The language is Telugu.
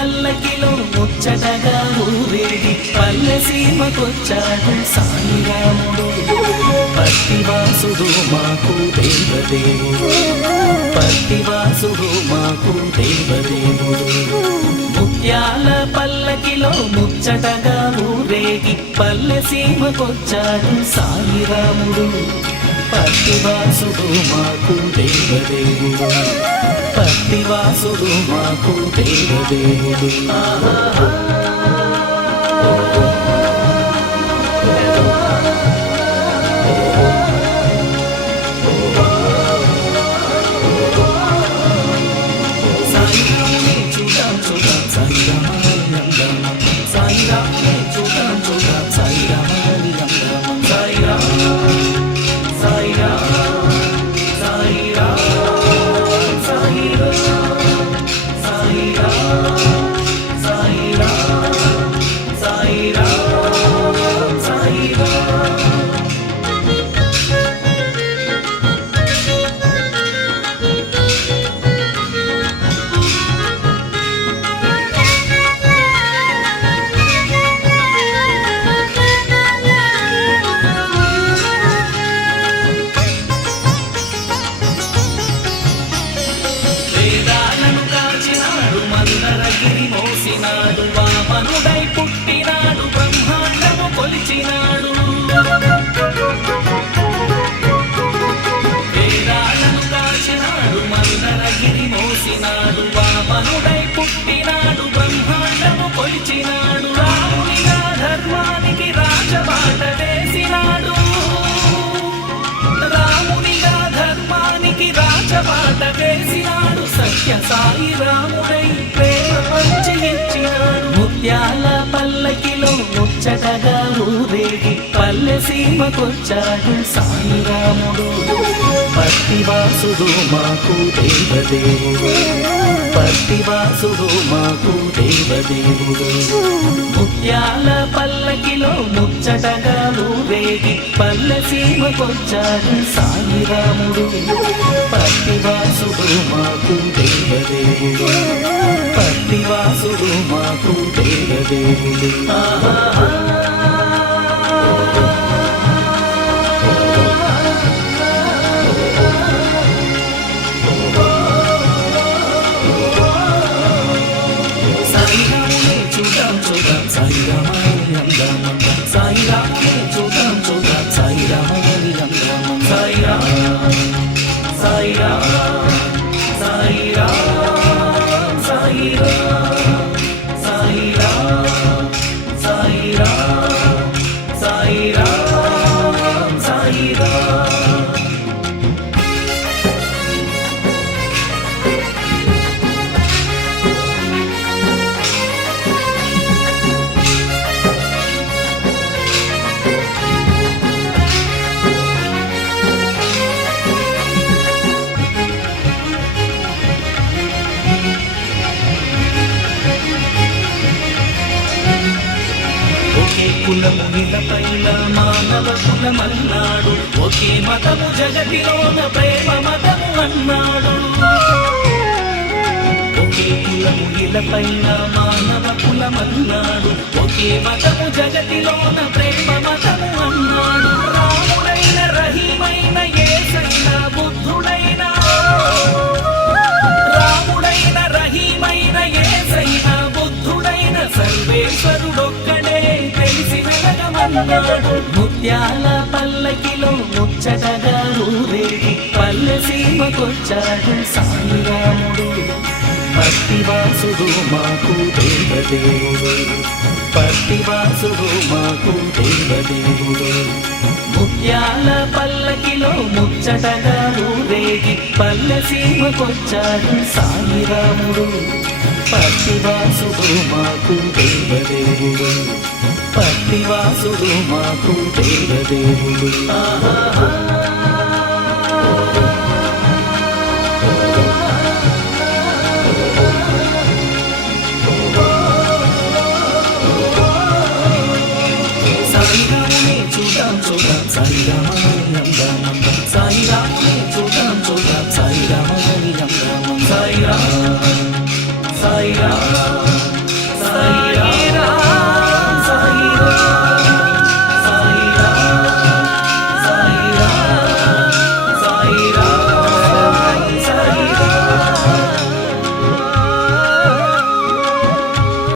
పల్లకిలో ముచ్చటగా ఊరేగి పల్లె సీమకొచ్చాడు సాయిరాముడు. పత్తివాసుడు మాకు దేవదేవుడు. పత్తివాసుడు మాకు దేవదేవుడు. ముత్యాల పల్లకిలో ముచ్చటగా ఊరేగి పల్లె సీమకొచ్చాడు సాయిరాముడు. పత్తివాసుడు మాకు దేవదేవుడు. పత్తివాసుడు మాకు దేవదేవుడు. బ్రహ్మాండము కొలిచినాడు వేదాలను కాచినాడు మందరగిరి మోసినాడు వామనుడై పుట్టినాడు బ్రహ్మాండము కొలిచినాడు రామునిగా ధర్మానికి రాజబాట వేసినాడు. రామునిగా ధర్మానికి రాజబాట వేసినాడు సత్య సాయి రాముడై ప్రేమ పంచి ముత్యాల పల్లకిలో ముచ్చటగా పల్లె సీమకొచ్చాడు సాయి పట్టివాసుడు మాకు దేవదేవుడు. పట్టివాసుడు మాకు దేవదేవుడు. ముత్యాల పల్లకిలో ముచ్చటగాలు వేగి పల్లె సీమకొచ్చాడు సాయి పట్టివాసుడు మాకు దేవదేవుడు. పట్టివాసుడు మాకు దేవదేవుడు. ఆహా. మానవ కులమన్నాడు ఒకే మతము జగతిలోన ప్రేమ మతము అన్నాడు. ఒకే కులము నిలపైన మానవ కులమన్నాడు. ఒకే మతము జగతిలోన ప్రేమ మతము అన్నాడు. రాముడైన రహీమైన ఏసైన బుద్ధుడైన. రాముడైన రహీమైన ఏసైన బుద్ధుడైన సర్వేశ్వరుడొక్క ముత్యాల పల్లకిలో ముచ్చటగా ఊరేగి పల్లె సీమకొచ్చాడు సాయిరాముడు. పట్టివాసుడు మాకు దేవదేవుడు. పట్టివాసుడు మాకు దేవదేవుడు. ముత్యాల పల్లకిలో ముచ్చటగా ఊరేగి పల్లె సీమకొచ్చాడు సాయిరాముడు. పట్టివాసుడు మాకు దేవదేవుడు. పత్తివాసుడు మాకు దేవుడు